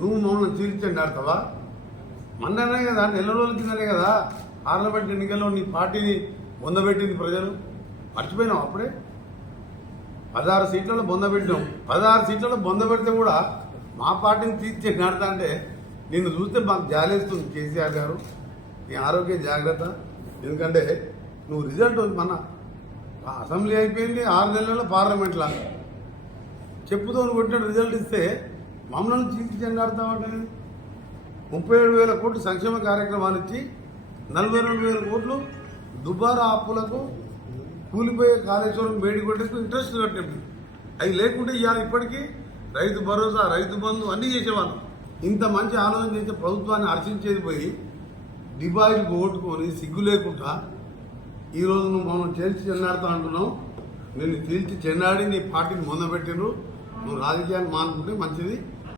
నువ్వు మమ్మల్ని చీల్చండి ఆడతావా? మొన్ననే కదా, నెల రోజుల కిందనే కదా పార్లమెంట్ ఎన్నికల్లో నీ పార్టీని బొందబెట్టింది ప్రజలు. మర్చిపోయినావు? అప్పుడే 16 సీట్లలో బొందబెట్టినాం. 16 సీట్లలో బొందబెడితే కూడా మా పార్టీని తీర్చి ఆడతా అంటే నిన్ను చూస్తే మాకు జాలేస్తుంది. కేసీఆర్ గారు, నీ ఆరోగ్య జాగ్రత్త. ఎందుకంటే నువ్వు రిజల్ట్ మన అసెంబ్లీ అయిపోయింది, 6 నెలల్లో పార్లమెంట్లో చెప్పుతో కొట్టిన రిజల్ట్ ఇస్తే మమ్మల్ని చీల్చి చెండాడుతామంటే 37,000 కోట్లు సంక్షేమ కార్యక్రమాలు ఇచ్చి 42,000 కోట్లు దుబారా అప్పులకు కూలిపోయే కాళేశ్వరం వేడి కొట్టేసి ఇంట్రెస్ట్ కట్టండి. అవి లేకుంటే ఇవాళ ఇప్పటికీ రైతు భరోసా, రైతు బంధు అన్నీ చేసేవాళ్ళం. ఇంత మంచి ఆలోచన చేసే ప్రభుత్వాన్ని హర్షించేది పోయి డిపాజిట్ ఓటుకొని సిగ్గు లేకుండా ఈరోజు నువ్వు మమ్మల్ని చేల్చి చెండాడుతా అంటున్నావు. నేను తీల్చి చెండాడి నీ పార్టీని మొందబెట్టినరు. నువ్వు రాజకీయాన్ని మానుకుంటే మంచిది.